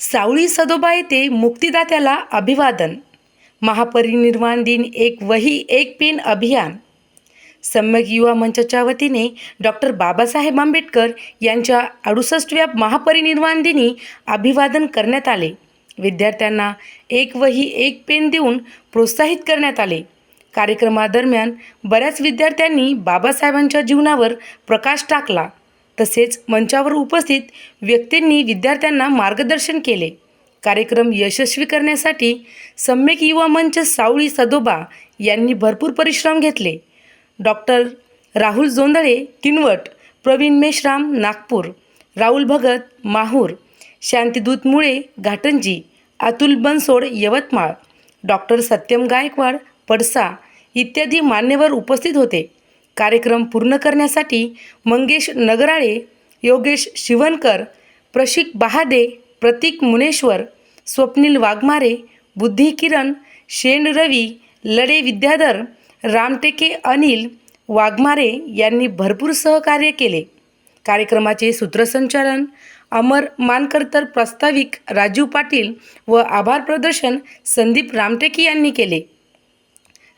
सावळी सदोबा येथे मुक्तिदात्याला अभिवादन. महापरिनिर्वाण दिन एक वही एक पेन अभियान. सम्यक युवा मंचाच्या वतीने डॉक्टर बाबासाहेब आंबेडकर यांच्या 68व्या महापरिनिर्वाण दिनी अभिवादन करण्यात आले. विद्यार्थ्यांना एक वही एक पेन देऊन प्रोत्साहित करण्यात आले. कार्यक्रमादरम्यान बऱ्याच विद्यार्थ्यांनी बाबासाहेबांच्या जीवनावर प्रकाश टाकला. तसेच मंचावर उपस्थित व्यक्तींनी विद्यार्थ्यांना मार्गदर्शन केले. कार्यक्रम यशस्वी करण्यासाठी सम्यक युवा मंच सावळी सदोबा यांनी भरपूर परिश्रम घेतले. डॉक्टर राहुल जोंधळे किनवट, प्रवीण मेश्राम नागपूर, राहुल भगत माहूर, शांतिदूत मुळे घाटंजी, अतुल बनसोड यवतमाळ, डॉक्टर सत्यम गायकवाड पडसा इत्यादी मान्यवर उपस्थित होते. कार्यक्रम पूर्ण करण्यासाठी मंगेश नगराळे, योगेश शिवणकर, प्रशिक बहादे, प्रतीक मुनेश्वर, स्वप्नील वाघमारे, बुद्धी किरण, शेण रवी, लडे विद्याधर, रामटेके अनिल वाघमारे यांनी भरपूर सहकार्य केले. कार्यक्रमाचे सूत्रसंचालन अमर मानकर तर प्रास्ताविक राजीव पाटील व आभार प्रदर्शन संदीप रामटेके यांनी केले.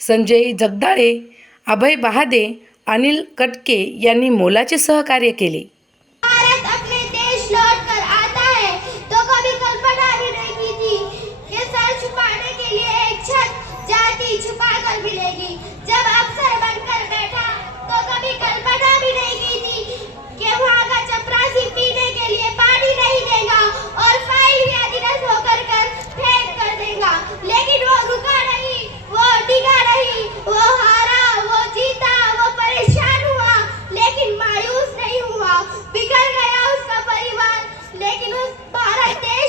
संजय जगदाळे, अभय बहादे, अनिल कटके यांनी मोलाचे सहकार्य केले. भारत अपने देश लौट कर आता है तो कभी कल्पना भी नहीं की थी कि सर छुपाने के लिए एक छत जाति छुपा कर मिलेगी. जब अफसर बनकर बैठा तो कभी कल्पना भी नहीं की थी कि वहाँ का चपरासी पीने के लिए पानी नहीं देगा और फाइल भी अधीनस्थ होकर फेंक कर देगा. लेकिन वो रुका नहीं, वो डिगा नहीं, वो हारा, वो जीता, वो परेशान हुआ लेकिन मायूस नहीं हुआ. बिखर गया उसका परिवार लेकिन उस भारत देश